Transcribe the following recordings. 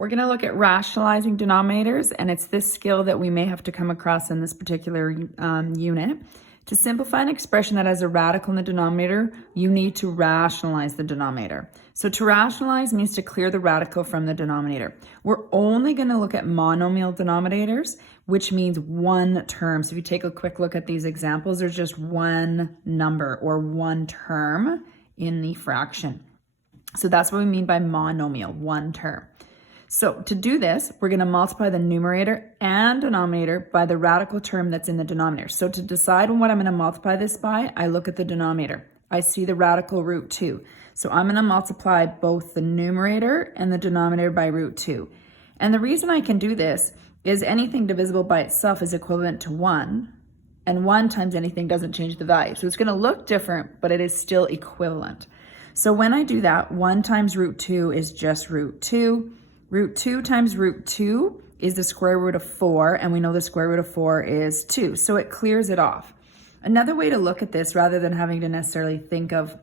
We're going to look at rationalizing denominators, and it's this skill that we may have to come across in this particular unit. To simplify an expression that has a radical in the denominator, you need to rationalize the denominator. So to rationalize means to clear the radical from the denominator. We're only going to look at monomial denominators, which means one term. So if you take a quick look at these examples, there's just one number or one term in the fraction. So that's what we mean by monomial, one term. So to do this, we're going to multiply the numerator and denominator by the radical term that's in the denominator. So to decide what I'm going to multiply this by, I look at the denominator. I see the radical root 2. So I'm going to multiply both the numerator and the denominator by root 2. And the reason I can do this is anything divisible by itself is equivalent to 1. And 1 times anything doesn't change the value. So it's going to look different, but it is still equivalent. So when I do that, 1 times root 2 is just root 2. Root 2 times root 2 is the square root of 4, and we know the square root of 4 is 2, so it clears it off. Another way to look at this, rather than having to necessarily think of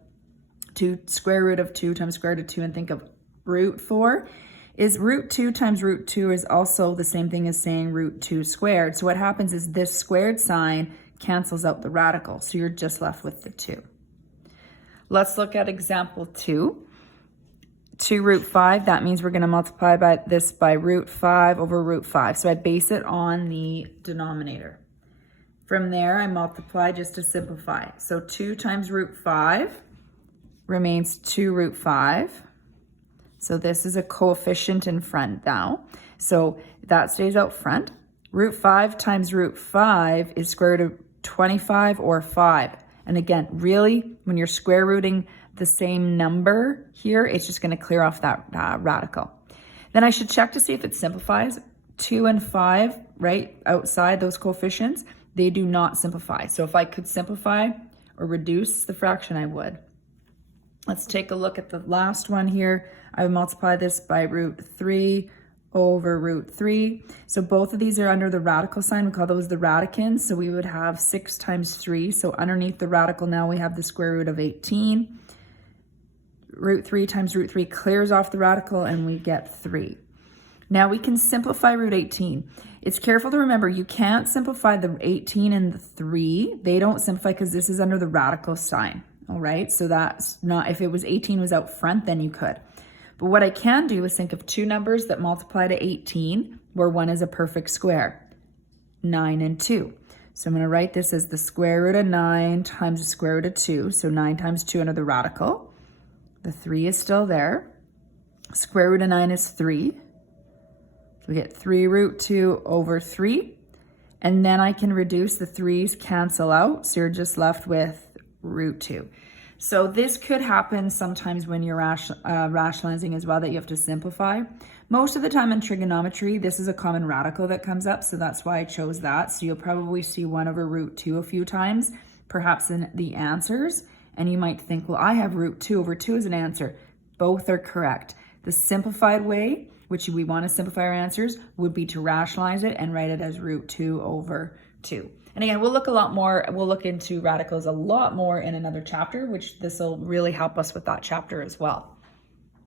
square root of 2 times square root of 2 and think of root 4, is root 2 times root 2 is also the same thing as saying root 2 squared. So what happens is this squared sign cancels out the radical, so you're just left with the 2. Let's look at example 2. 2 root 5, that means we're going to multiply this by root 5 over root 5. So I base it on the denominator. From there, I multiply just to simplify. So 2 times root 5 remains 2 root 5. So this is a coefficient in front now. So that stays out front. Root 5 times root 5 is square root of 25 or 5. And again, really, when you're square rooting the same number here, it's just going to clear off that radical. Then I should check to see if it simplifies. 2 and 5, right, outside those coefficients, they do not simplify. So if I could simplify or reduce the fraction, I would. Let's take a look at the last one here. I would multiply this by root 3 over root 3. So both of these are under the radical sign. We call those the radicands. So we would have 6 times 3. So underneath the radical now we have the square root of 18. Root 3 times root 3 clears off the radical and we get 3. Now we can simplify root 18. It's careful to remember you can't simplify the 18 and the 3. They don't simplify because this is under the radical sign. All right, so that's not, if it was 18 was out front, then you could. But what I can do is think of two numbers that multiply to 18 where one is a perfect square, 9 and 2. So I'm going to write this as the square root of 9 times the square root of 2. So 9 times 2 under the radical. The 3 is still there. Square root of 9 is 3. So we get 3 root 2 over 3. And then I can reduce, the 3's cancel out. So you're just left with root 2. So this could happen sometimes when you're rationalizing as well, that you have to simplify. Most of the time in trigonometry, this is a common radical that comes up. So that's why I chose that. So you'll probably see 1 over root 2 a few times, perhaps in the answers. And you might think, well, I have root 2 over 2 as an answer. Both are correct. The simplified way, which we want to simplify our answers, would be to rationalize it and write it as root 2 over 2. And again, we'll look into radicals a lot more in another chapter, which this will really help us with that chapter as well.